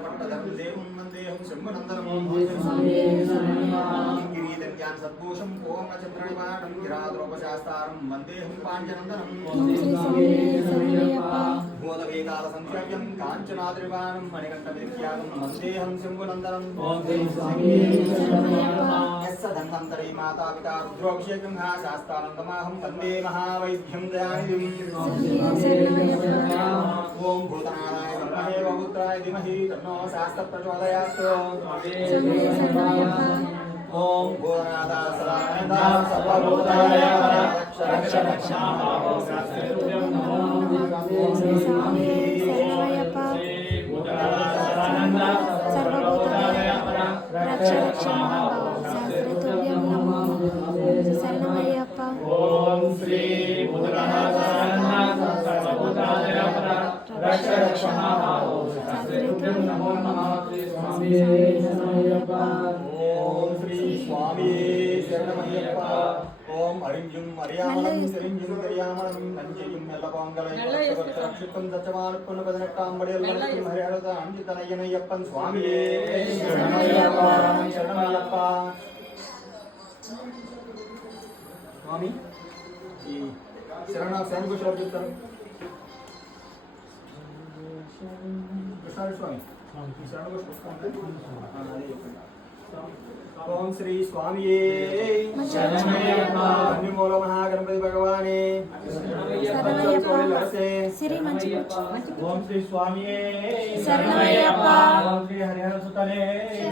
देवं वन्देऽहं शम्भुनन्दनं किरीटज्ञान सद्भूषं ओं नक्षत्रनिवारणं गिराद्रोपशास्तारं वन्देऽहं पाञ्चनन्दनं भूतवेदालसंसेव्यं काञ्चनाद्रिवाणं मणिकण्ठविख्यातं वन्देऽहं शम्भुनन्दनं यस्य धन्वन्तरी माता पिता रुद्रोऽभिषेकं हा शास्तानन्दमाहं वन्दे महावैद्यं दयानिधिम् ओं भूतनाथाय ब्रह्मणे वपुत्राय धीमहि तन्नो शास्त्र प्रचोदयात् ओं भूतनाथा सदानन्दा सर्वभूताय रक्ष रक्ष महाभावो शास्त्रतुभ्यं नमः शरणमय्यप्पा ओम श्री भूतनाथ सर्वभूताय रक्ष रक्ष महाभावो शास्त्रतुभ्यं नमो नमः स्वामी शरणमय्यप्पा ओम श्री स्वामी शरणमय्यप्पा ओम हरिंजुं मर्यामलं तिरिंजुं तिरियामलं नंजयुं मेल्लपोंगलै रक्षितं दच्चमानुपुन पदनक्कांबडियल वल्लिं हरिहरद अंजितनयनयप्पन स्वामी शरणमय्यप्पा शरणमय्यप्पा स्वामी ఈ శరణ శరణఘోషాలు చెప్తారు ప్రసాద్ స్వామి శరణఘోష ఓం శ్రీ స్వామియే శరణమయ్యప్పా అన్నిమూల మహాగణపతి భగవానే శరణమయ్యప్పా శ్రీ మంచి ఓం శ్రీ స్వామియే శరణమయ్యప్పా ఓం శ్రీ హరిహర సుతనే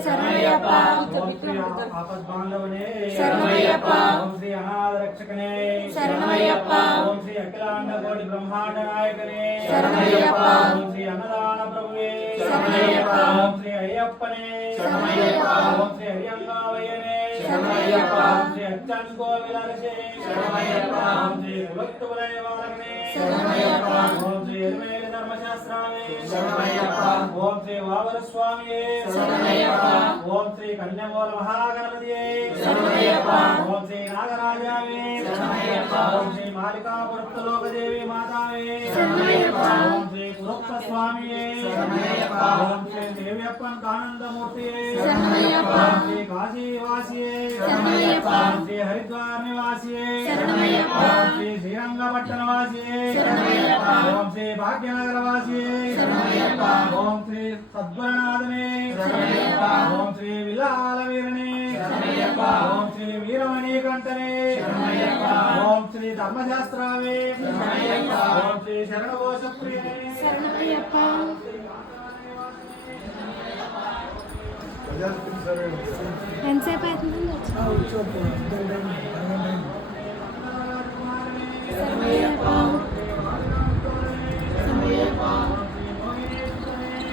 శరణమయ్యప్పా ఓం శ్రీ ఆపద్బాంధవనే శరణమయ్యప్పా ఓం శ్రీ అనాథ రక్షకనే శరణమయ్యప్పా ఓం శ్రీ అఖిలాండ కోటి బ్రహ్మాండ నాయకనే శరణమయ్యప్పా ఓం శ్రీ అన్నదాన ప్రభువే శరణమయ్యప్పా ఓం శ్రీ అయ్యప్పనే శరణమయ్యప్పా ఓం శ్రీ హరియంగావయ్యనే శరణమయ్యప్పా ఓం శ్రీ అచ్చన్ కోవిలరసే శరణమయ్యప్పా ఓం శ్రీ కులత్తులయ వాలకనే శరణమయ్యప్పా ఓం శ్రీ ఎరుమేల ధర్మశాస్త్రావే శరణమయ్యప్పా ఓం శ్రీ వావర స్వామియే శరణమయ్యప్పా ఓం శ్రీ కన్యమూల మహాగణపతియే శరణమయ్యప్పా ఓం శ్రీ నాగరాజావే శరణమయ్యప్పా ఓం శ్రీ మాలికాపురత్లోకదేవి మాతావే శరణమయ్యప్పా ఓం శ్రీ పురప్ప స్వామియే శరణమయ్యప్పా ఓం శ్రీ దేవ్యప్పన్ ఆనందమూర్తియే శరణమయ్యప్పా ఓం శ్రీ కాశీవాసియే శరణమయ్యప్పా ఓం శ్రీ హరిద్వార్ నివాసియే శరణమయ్యప్పా ఓం శ్రీ శ్రీరంగపట్టణ వాసియే శరణమయ్యప్పా ఓం శ్రీ భాగ్యనగర వాసియే శరణమయ్యప్పా ఓం శ్రీ సద్వరనాథనే శరణమయ్యప్పా ఓం శ్రీ విలాల వీరనే శరణమయ్యప్పా ఓం శ్రీ వీరమణికంఠనే శరణమయ్యప్పా ఓం శ్రీ ధర్మశాస్త్రావే శరణమయ్యప్పా ఓం శ్రీ శరణఘోష ప్రియనే శరణమయ్యప్పా ఎంతసేపు అవుతుంది శరణమయ్యప్పా శరణమయ్యప్పా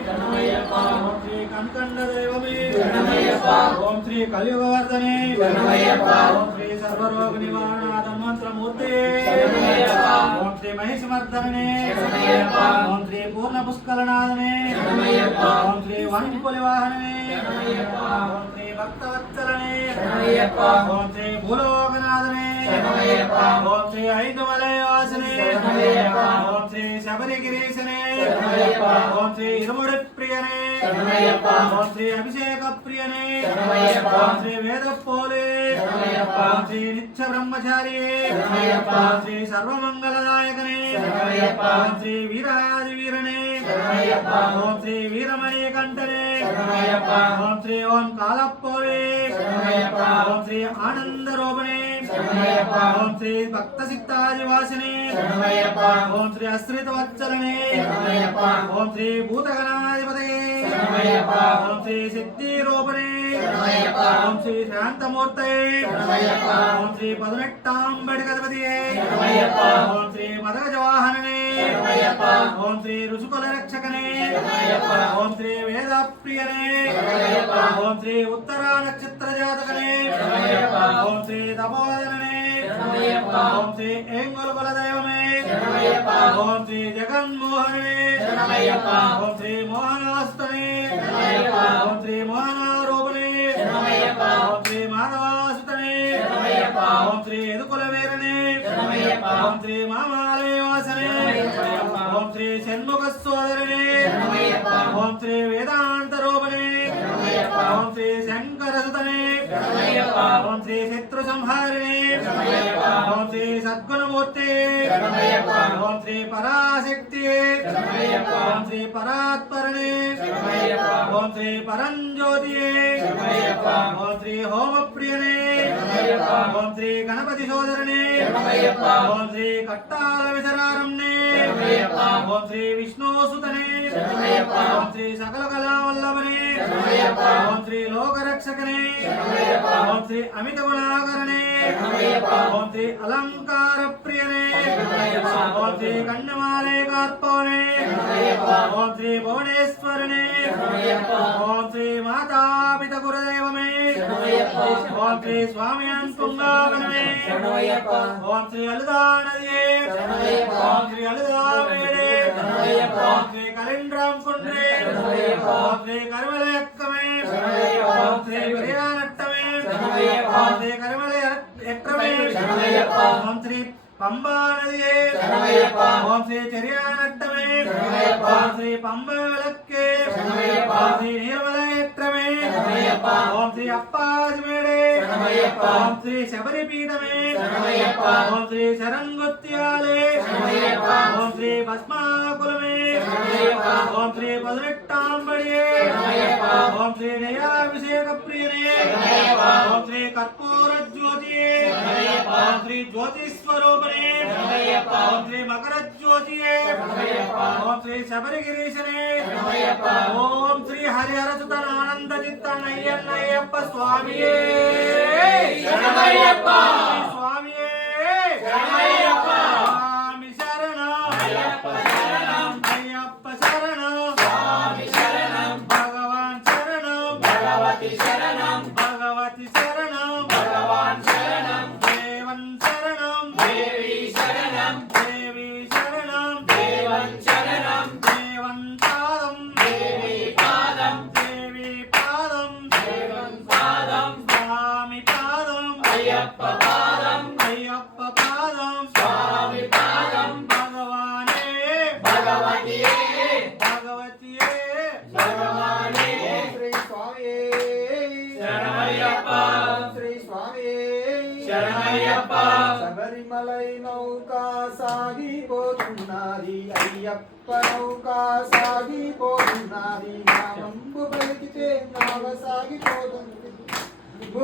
శరణమయ్యప్పా ఓం శ్రీ కనకండ దైవమే శరణమయ్యప్పా ఓం శ్రీ కలియుగవర్ధనే శరణమయ్యప్పా ఓం శ్రీ సర్వరోగ నివారణ మంత్రమూర్తి శరణమయ్యప్పా ఓం శ్రీ మహిషమర్ధనే శరణమయ్యప్పా ఓం శ్రీ పూర్ణ పుష్కలనాథనే శరణమయ్యప్పా ఓం శ్రీ వాణిపులి వాహననే శరణమయ్యప్పా ఓం శ్రీ భక్తవత్సలనే శరణమయ్యప్పా ఓం శ్రీ భూలోకనాథనే శరణమయ్యప్పా ఓం శ్రీ ఐదుమలయ వాసనే శరణమయ్యప్పా ఓం శ్రీ శబరిగిరీశనే శరణమయ్యప్పా ఓం శ్రీ ఇరుముడి ప్రియనే శరణమయ్యప్పా ఓం శ్రీ అభిషేక ప్రియనే శరణమయ్యప్పా ఓం శ్రీ వేదపోలే శరణమయ్యప్పా ఓం శ్రీ నిత్య బ్రహ్మచారియే శరణమయ్యప్పా ఓం శ్రీ సర్వమంగళదాయకనే శరణమయ్యప్పా ఓం శ్రీ వీరాది వీరనే శరణమయ్యప్పా ఓం శ్రీ వీరమణి కంఠనే శరణమయ్యప్పా ఓం శ్రీ ఓం కాలపోలే శరణమయ్యప్పా ఓం శ్రీ ఆనంద రూపణే శరణమయ్యప్పా ఓం శ్రీ భక్త సిద్ధాదివాసినే శరణమయ్యప్పా ఓం శ్రీ అశ్రిత వత్సలనే శరణమయ్యప్పా ఓం శ్రీ భూతగణాధిపతయే శరణమయ్యప్పా ఓం శ్రీ సిద్ధి రూపణే శరణమయ్యప్పా ఓం శ్రీ శాంతమూర్తయే శరణమయ్యప్పా ఓం శ్రీ పదునెట్టాంబడిగధిపతియే శరణమయ్యప్పా ఓం శ్రీ మదగజవాహననే శరణమయ్యప్పా ఓం శ్రీ ఋషుకుల రక్షకనే శరణమయ్యప్పా ఓం శ్రీ వేదప్రియనే శరణమయ్యప్పా ఓం శ్రీ ఉత్తరా నక్షత్ర జాతకనే శరణమయ్యప్పా ఓం శ్రీ తపోదననే శరణమయ్యప్పా ఓం శ్రీ ఏంగుల కులదైవమే శరణమయ్యప్పా ఓం శ్రీ జగన్మోహననే శరణమయ్యప్పా ఓం శ్రీ మోహనాస్తనే శరణమయ్యప్పా ఓం శ్రీ మోహనారూపనే శరణమయ్యప్పా ఓం శ్రీ మాధవాసుతనే శరణమయ్యప్పా ఓం శ్రీ ఎదుకుల వీరనే శరణమయ్యప్పా ఓం శ్రీ మామాలయ వాసనే శరణమయ్యప్పా ఓం శ్రీ షణ్ముఖ సోదరనే శరణమయ్యప్పా ఓం శ్రీ వేదాంత సంహారిణే శరణమయ్యప్ప. ఓం శ్రీ సద్గుణమూర్తి శరణమయ్యప్ప. ఓం శ్రీ పరాశక్తి శరణమయ్యప్ప. ఓం శ్రీ పరాత్పరణే శరణమయ్యప్ప. ఓం శ్రీ పరంజ్యోతియే శరణమయ్యప్ప. ఓం శ్రీ హోమప్రియనే శరణమయ్యప్ప. ఓం శ్రీ గణపతి సోదరనే శరణమయ్యప్ప. ఓం శ్రీ కట్టాల విసరారంనే శరణమయ్యప్ప. ఓం శ్రీ విష్ణుసుతనే శరణమయ్యప్ప. ఓం శ్రీ సకల కళావల్లభనే శరణమయ్యప్ప. ఓం శ్రీ లోకరక్షకనే శరణమయ్యప్ప. ఓం శ్రీ అమిత గుణాకరణే శరణమయ్యప్ప. ఓం శ్రీ అలంకార ప్రియనే శరణమయ్యప్ప. ఓం శ్రీ కన్యమాలే కార్పవనే శరణమయ్యప్ప. ఓం శ్రీ భువనేశ్వరనే శరణమయ్యప్ప. ఓం శ్రీ మాతాపిత గురుదేవమే శరణమయ్యప్ప. ఓం శ్రీ స్వామి అంతుంగాగణమే శరణమయ్యప్ప. ఓం శ్రీ అలుదా నదియే శరణమయ్యప్ప. ఓం శ్రీ అలుదా మేడే శరణమయ్యప్ప. ఓం శ్రీ కలిండ్రాం కుండ్రే శరణమయ్యప్ప. ఓం శ్రీ కరిమలయక్కమే శరణమయ్యప్ప. ఓం శ్రీ ప్రియానట్టమే శరణమయ్యప్ప. ఓం శ్రీ కరిమల ఎక్రమే శరణమయ్యప్ప. ఓం శ్రీ పంబా నదియే శరణమయ్యప్ప. ఓం శ్రీ చర్యానట్టమే శరణమయ్యప్ప. ఓం శ్రీ పంబ విలక్కే శరణమయ్యప్ప. ఓం శ్రీ నీలమల ఎక్రమే శరణమయ్యప్ప. ఓం శ్రీ అప్పాది మేడే శరణమయ్యప్ప. ఓం శ్రీ శబరి పీఠమే శరణమయ్యప్ప. ఓం శ్రీ శరంగుత్యాలే శరణమయ్యప్ప. ఓం శ్రీ భస్మాకులమే శరణమయ్యప్ప. ఓం శ్రీ పదునెట్టాంబడియే శరణమయ్యప్ప. ఓం శ్రీ నయాభిషేక ప్రియనే శరణమయ్యప్ప. ఓం శ్రీ కర్పూర జ్యోతియే శరణమయ్యప్ప. ఓం శ్రీ జ్యోతి స్వరూపనే శరణమయ్యప్ప. ఓం శ్రీ మకర జ్యోతియే శరణమయ్యప్ప. ఓం శ్రీ శబరిగిరీశనే శరణమయ్యప్ప. ఓం శ్రీ హరిహరసుతన ఆనంద చిత్తనయ్యన్నయ్యప్ప స్వామియే శరణమయ్యప్ప. స్వామియే శరణమయ్యప్ప. స్వామి శరణం అయ్యప్ప శరణం. అయ్యప్ప శరణం స్వామి శరణం. భగవాన్ శరణం భగవతి శరణం. భగవతి శరణం భగవాన్ శరణం. దేవన్ శరణం దేవి శరణం. దేవి శరణం దేవన్ శరణం. దేవన్ పాదం దేవి పాదం. దేవి పాదం దేవన్ పాదం. స్వామి పాదం అయ్యప్ప పాదం. అయ్యప్ప పాదం స్వామి పాదం. భగవానే భగవతియే. భగవతియే భగవానే. శ్రీ స్వామియే శరణమయ్యప్ప. శ్రీ స్వామియే శరణమయ్యప్ప. శబరిమలై నౌకా సాగిపోతున్నది అయ్యప్ప నౌకా సాగిపోతున్నది నామంబు పలికితే నావ సాగిపోతుంది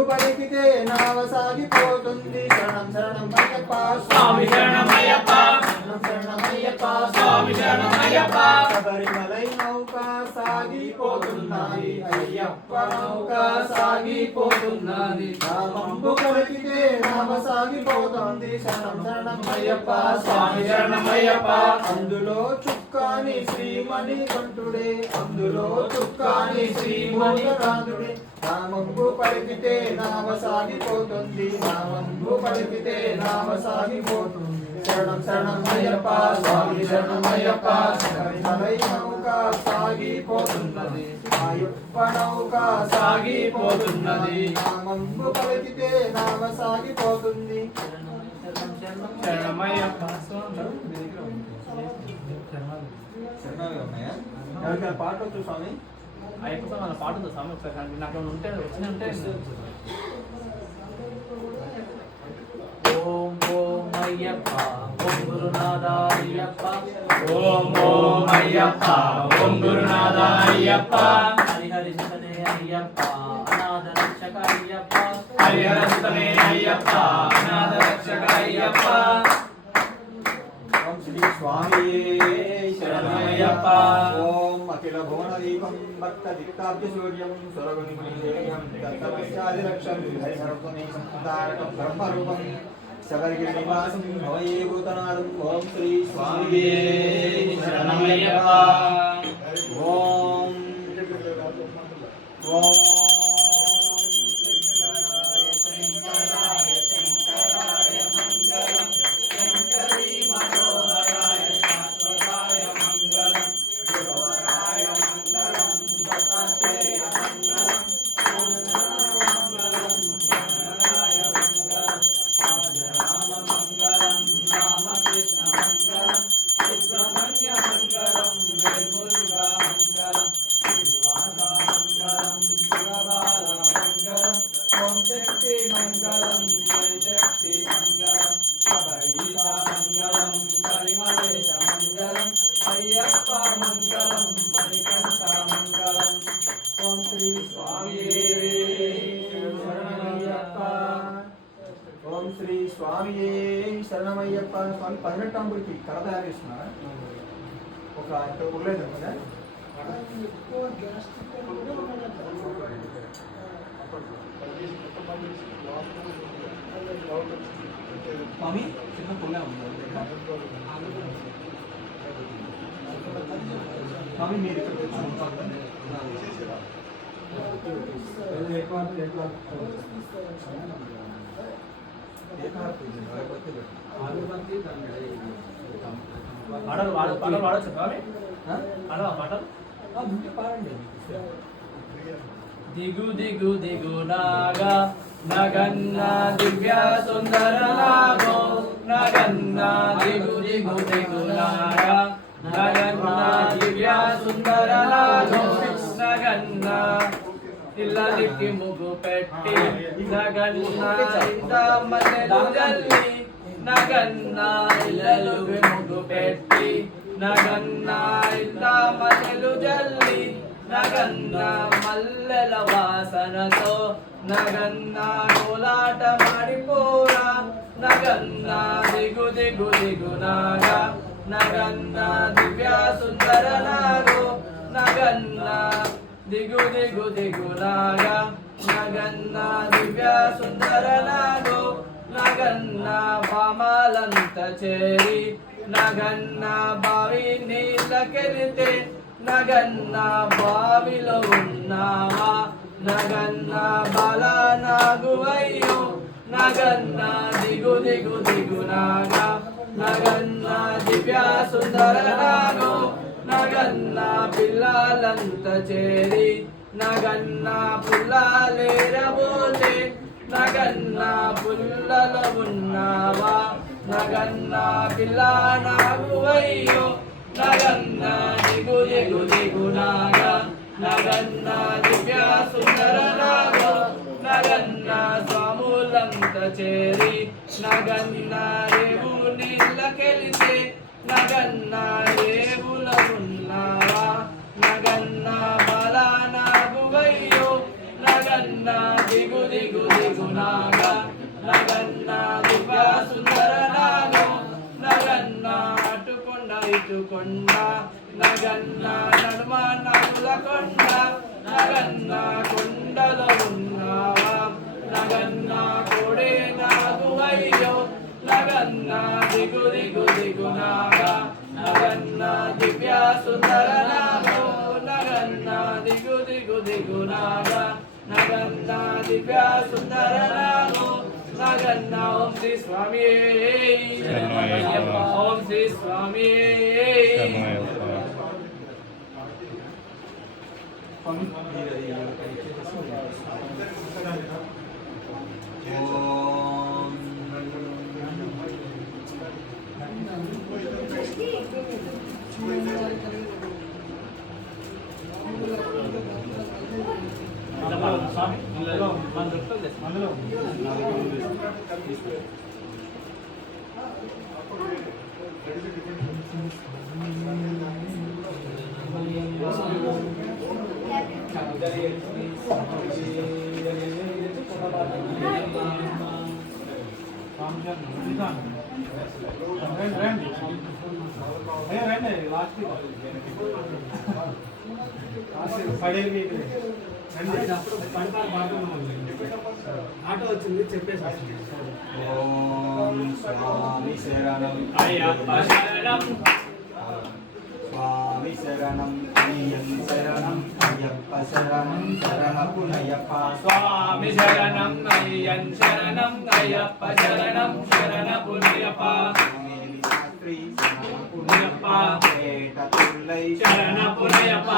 పలికితే నావ సాగిపోతుంది శరణం శరణం అయ్యప్ప స్వామి శరణమయ్యప్ప. శరణం శరణమయ్యప్ప స్వామి శరణమయ్యప్ప. శబరిమలై నౌకా సాగిపోతున్నది అయ్యప్ప నౌకా సాగిపోతున్నది నామంబు పలికితే నావ సాగిపోతుంది శరణం శరణం అయ్యప్ప స్వామి శరణమయ్యప్ప. అందులో చుక్కాని శ్రీమణి కంఠుడే అందులో చుక్కాని శ్రీమణికాంతుడే నామంబు పలికితే నామ సాగిపోతుంది నామంబు పలికితే నామ సాగిపోతుంది శరణం శరణం అయ్యప్ప స్వామి శరణం అయ్యప్ప శబరిమలై నౌక సాగిపోతున్నది అయ్యప్ప నౌక సాగిపోతున్నది నామంబు పలికితే నామ సాగిపోతుంది శరణమయ్యప్ప. ఎవరికైనా పాట వచ్చు స్వామి అయ్యప్ప మన పాటతో స్వామి ఒకసారి నాకు ఏమైనా ఉంటే వచ్చినంటే ఓం ఓం అయ్యప్ప ఓం గురునాథ అయ్యప్ప ఓం ఓం అయ్యప్ప ఓం గురునాథ అయ్యప్ప హరిహరి సుతనే అయ్యప్ప అనాథ రక్షక అయ్యప్ప హరిహర సుతనే అయ్యప్ప అనాథ రక్షక అయ్యప్ప ఓం శ్రీ స్వామియే శరణమయ్యప్ప. ఓం అఖిల భువన దీపం భక్త దిక్కాబ్జ సూర్యం సురగుని మునిదేయం దత్తపశ్చాది రక్షం హరిహరత్వమేకం తారకం బ్రహ్మరూపం శబరిగిరి నివాసం భవయే భూతనాదం ఓం శ్రీ స్వామియే శరణమయ్యప్ప. ఓం ఓం మంగళం జయ శక్తి మంగళం శబరిగీత మంగళం పరిమళేశ మంగళం అయ్యప్ప మంగళం మణికంఠ మంగళం ఓం శ్రీ స్వామి శరణమయ్యప్ప ఓం శ్రీ స్వామి శరణమయ్యప్ప స్వామి 18 అంగుళికి కళ తయారు చేస్తున్నారా ఒక ఇక్కడ ఉర్లేదు కదా స్వామి చిన్న పుల్ల ఉంది స్వామి మీరు ఇక్కడ పాటలు పాడొచ్చు స్వామి పాటలు పాడండి దిగు దిగు దిగు నాగా నగన్న దివ్య సుందర నాగో నగన్న దిగు దిగు దిగు నాగా నగన్న దివ్య సుందర నాగో నగన్న ఇల్లలికి ముగ్గు పెట్టి నగన్న ఇంత మల్లెలు జల్లి నగన్న ఇల్లలికి ముగ్గు పెట్టి నగన్న ఇంత మల్లెలు జల్లి నగన్న మల్లెల వాసనతో నగన్న కోలాట మాడిపోరా నగన్న దిగు దిగు దిగు నాగా నగన్న దివ్య సుందర నాగో నగన్న దిగు దిగు దిగు నాగా నగన్న దివ్య సుందర నాగో నగన్న పామాలంత చేరి నగన్న బావి నీళ్ళకెళితే నగన్న బావిలో ఉన్నావా నగన్న బాల నాగువయ్యో నగన్న దిగు దిగు దిగు నాగా నగన్న దివ్య సుందర నాగో నగన్న పిల్లలంత చేరి నగన్న పుల్లలేరబోతే నగన్న పుల్లలో ఉన్నావా నగన్న పిల్ల నాగువయ్యో నగన్న దిగు దిగు దిగు నాగా నగన్న దివ్య సుందర నాగో నగన్న స్వాములంత చేరి నగన్న రేవు నీళ్ళకెళితే నగన్న రేవుల ఉన్నావా నగన్న బల నాగువయ్యో నగన్న దిగు దిగు దిగు నాగా నగన్న దివ్య సుందర నాగో నగన్న అటుకొండ ఇటుకొండ నగన్న నడుమ నడుల కొండ నగన్న కొండలో ఉన్నావా నగన్న కోడే నాగువయ్యో నగన్న దిగు దిగు దిగు నాగా నగన్న దివ్య సుందర నాగో నగన్న దిగు దిగు దిగు నాగా నగన్న దివ్య సుందర నాగో నగన్న ఓం శ్రీ స్వామి ఓం శ్రీ స్వామి ఆటో వచ్చింది చెప్పేసి ఓం స్వామి శరణం అయ్యప్ప శరణం స్వామి శరణం అయ్యం శరణం అయ్యప్ప శరణం శరణపునయ్యప్ప స్వామి శరణం అయ్యన్ శరణం అయ్యప్ప శరణం శరణపునయ్యప్ప శాస్త్రి శరణపునయ్యప్ప ఏటతుల్లై శరణపునయ్యప్ప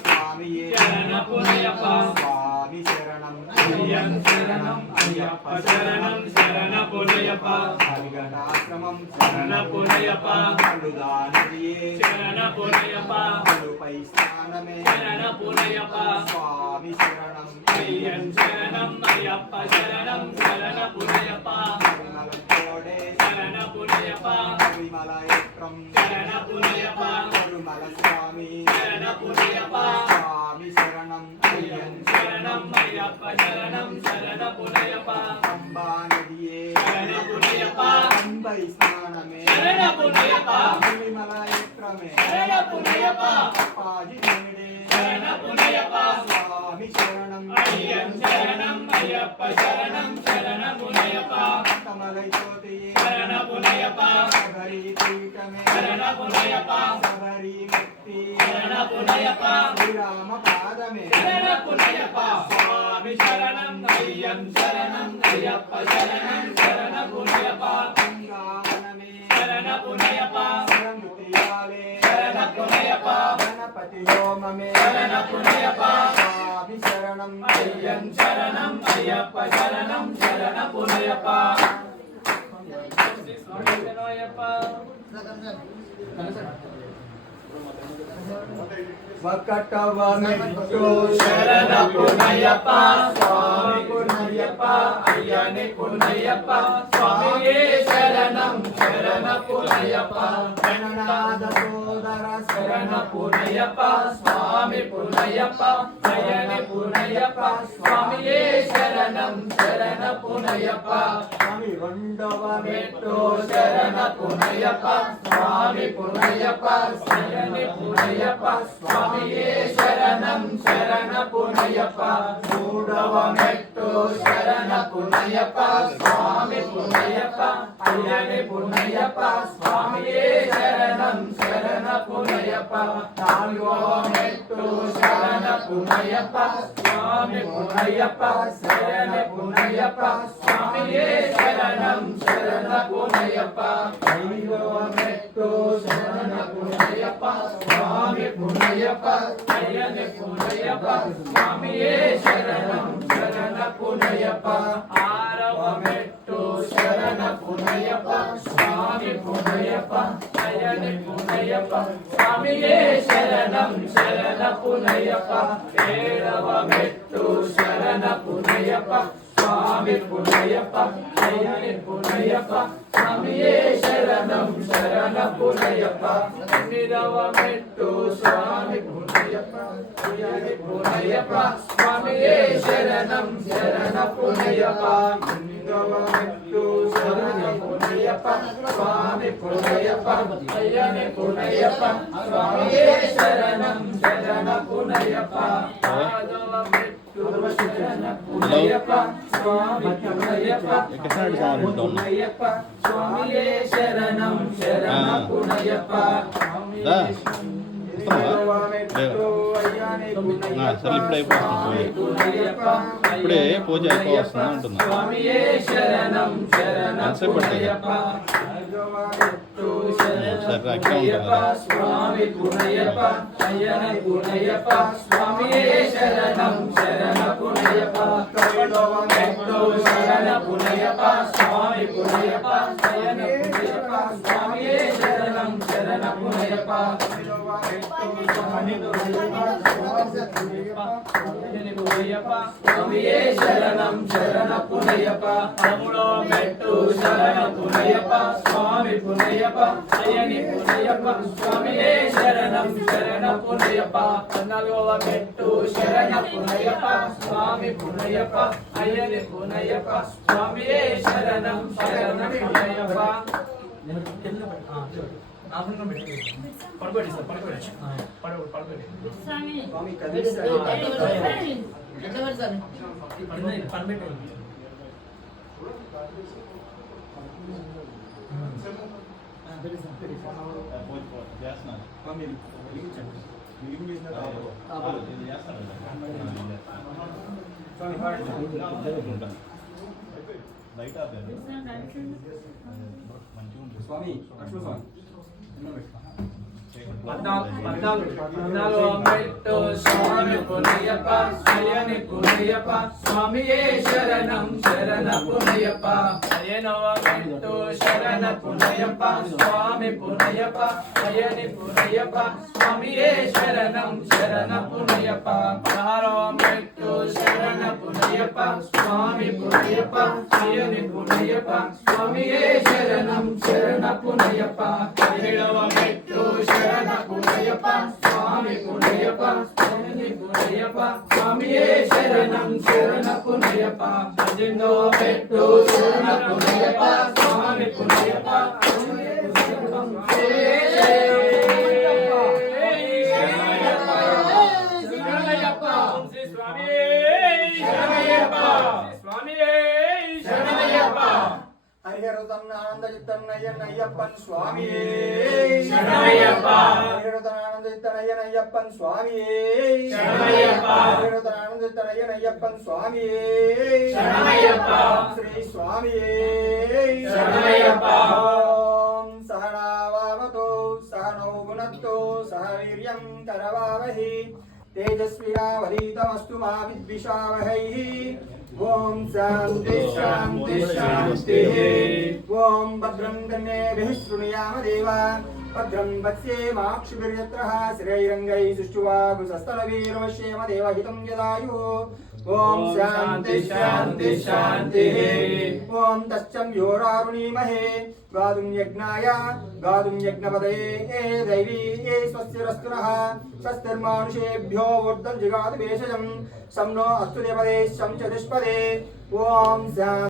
స్వామియే శరణపునయ్యప్ప స్వామి శరణం అయ్యన్ శరణం అయ్యప్ప శరణం శరణపునయ్యప్ప హరిఘటాశ్రమం శరణపునయ్యప్ప పునయ్యప్ప అలుదానదియే శరణ పునయ్యప్ప అలుపై స్నానమే శరణ పునయ్యప్ప స్వామి శరణం అయ్యన్ శరణం అయ్యప్ప శరణం శరణ పునయ్యప్ప తిరుమలతోడే శరణ పునయ్యప్ప తిరుమలయత్రం శరణ పునయ్యప్ప తిరుమల స్వామి శరణ పునయ్యప్ప స్వామి శరణం అయ్యన్ శరణం అయ్యప్ప శరణం శరణ పునయ్యప్ప అంబా నదియే శరణ పునయ్యప్ప అంబై స్నానమే శరణ పునయ్యప్ప తిరుమలయత్రమే శరణ పునయ్యప్ప పాజి నిమిడే శరణ పునయ్యప్ప స్వామి శరణం అయ్యన్ శరణం అయ్యప్ప శరణం శరణ పునయ్యప్ప కమలై జ్యోతియే శరణ పునయ్యప్ప శబరి పీఠమే శరణ పునయ్యప్ప శబరి ముక్తి శరణ పునయ్యప్ప శ్రీరామ పాదమే శరణ పునయ్యప్ప స్వామి శరణం అయ్యన్ శరణం అయ్యప్ప శరణం శరణ పునయ్యప్ప గంగావనమే శరణ పునయ్యప్ప శరణృతియాలే శరణ పునయ్యప్ప గణపతి హోమమే శరణ పునయ్యప్ప స్వామి శరణం అయ్యన్ శరణం అయ్యప్ప శరణం శరణ పునయ్యప్ప స్వామి శరణయ్యప్ప వకటవ మెట్టు శరణ పునయ్యప్ప స్వామి పునయ్యప్ప అయ్యని పునయ్యప్ప స్వామియే శరణం శరణ పునయ్యప్ప గణనాథ సోదర శరణ పునయ్యప్ప స్వామి పునయ్యప్ప అయ్యని పునయ్యప్ప స్వామియే శరణం శరణ పునయ్యప్ప స్వామి రెండవ మెట్టు శరణ పునయ్యప్ప స్వామి పునయ్యప్ప అయ్యని పునయ్యప్ప స్వామియే శరణం శరణ పునయ్యప్ప మూడవ మెట్టు శరణ పునయ్యప్ప స్వామి పునయ్యప్ప అయ్యని పునయ్యప్ప స్వామియే శరణం శరణ పునయ్యప్ప నాలుగవ మెట్టు శరణ పునయ్యప్ప స్వామి పునయ్యప్ప శరణ పునయ్యప్ప స్వామియే శరణం శరణ పునయ్యప్ప ఐదవ మెట్టు శరణ పునయ్యప్ప స్వామి పునయ్యప్ప అయ్యని పునయ్యప్ప స్వామియే శరణం శరణ పునయ్యప్ప ఆరవ మెట్టు శరణ పునయ్యప్ప స్వామి పునయ్యప్ప అయ్యని పునయ్యప్ప స్వామియే శరణం శరణ పునయ్యప్ప ఏడవ మెట్టు శరణ పునయ్యప్ప స్వామి పునయ్యప్ప అయ్యని పునయ్యప్ప స్వామియే శరణం శరణ పునయ్యప్ప ఎనిమిదవ మెట్టు స్వామి పునయ్యప్ప అయ్యని పునయ్యప్ప స్వామియే శరణం శరణ పునయ్యప్ప ఎనిమిదవ మెట్టు శరణ పునయ్యప్ప స్వామి పునయ్యప్ప అయ్యని పునయ్యప్ప స్వామియే శరణం శరణ పునయ్యప్ప పదవ మెట్టు శరణ పునయ్యప్ప స్వామి పునయ్యప్ప పునయ్యప్ప స్వామియే శరణం శరణ పునయ్యప్ప సరే ఇప్పుడే పూజ అయిపోవస్తుంది అంటున్నా స్వామియే శరణం శరణ పునయ్యప్ప సరే అక్కడ స్వామి పునయ్యప్ప అయ్యన పునయ్యప్ప స్వామియే శరణం శరణ పునయ్యప్ప శరణ పునయ్యప్ప స్వామి పునయ్యప్ప అయ్యన పునయ్యప్ప స్వామియే శరణం శరణ పునయ్యప్ప స్వామియే శరణం శరణ పునయ్యప్ప తమ్ముడో మెట్టు శరణ పునయ్యప్ప స్వామి పునయ్యప్ప అయ్యని పునయ్యప్ప స్వామియే శరణం శరణ పునయ్యప్ప నాలుగవ మెట్టు శరణ పునయ్యప్ప స్వామి పునయ్యప్ప అయ్యని పునయ్యప్ప స్వామియే శరణం శరణ పునయ్యప్ప పడుకోండి సార్ పడుకోండి పడుకోండి స్వామి కదిలిస్తాడు పనిపెట్టండి స్వామి వెలిగించండి వెలిగించిన లైట్ ఆపారు మంచిగా ఉంటుంది స్వామి అట్లు స్వామి చేయకుండా పద్నాలుగు మెట్టు స్వామి పునయ్యప్ప శయని పునయ్యప్ప స్వామియే శరణం శరణ పునయ్యప్ప 15వ మెట్టు శరణ పునయ్యప్ప స్వామి పునయ్యప్ప శయని పునయ్యప్ప స్వామియే శరణం శరణ పునయ్యప్ప 16వ మెట్టు శరణ పునయ్యప్ప స్వామి పునయ్యప్ప శయని పునయ్యప్ప స్వామియే శరణం శరణ పునయ్యప్ప 17వ మెట్టు శరణ పునయ్యప్ప స్వామి పునయ్యప్ప శయని పునయ్యప్ప స్వామియే శరణం శరణ పునయ్యప్ప 18వ మెట్టు శరణ పునయ్యప్ప స్వామి పునయ్యప్ప హరిహరుతన్నానందచిత్తన్నయ్యప్పన్ స్వామియే శరణమయ్యప్ప హరిహరుతన్నానందచిత్తనయ్యప్పన్ స్వామియే శరణమయ్యప్ప హరిహరుతన్నానందచిత్తనయ్యప్పన్ స్వామియే శరణమయ్యప్ప శ్రీ స్వామియే శరణమయ్యప్ప ఓం సహనావవతు సహనౌ భునత్తు సహ వీర్యం కరవావహి తేజస్వినావధీతమస్తు మా విద్విషావహై ఓం శాంతి శాంతి శాంతి ఓం భద్రం కన్నేభిః శృణుయామ దేవా భద్రం వత్స్యేమాక్షిభిర్యత్రః శ్రేయరంగైः సుష్ఠువాగుసస్తనవీర్వశ్యేమ దేవహితం యదాయుः ఓం శాంతి శాంతి శాంతి ఓం తచ్చం యోరారుణీమహే గాదుం యజ్ఞాయ గాదుం యజ్ఞపదయే దైవీ ఏ స్వస్తిరస్తునః స్వస్తిర్మానుషేభ్యో ఊర్ధ్వం జిగాతు భేషజం సం నో అస్తు దేవదే శం చతుష్పదే ఓం శాంతి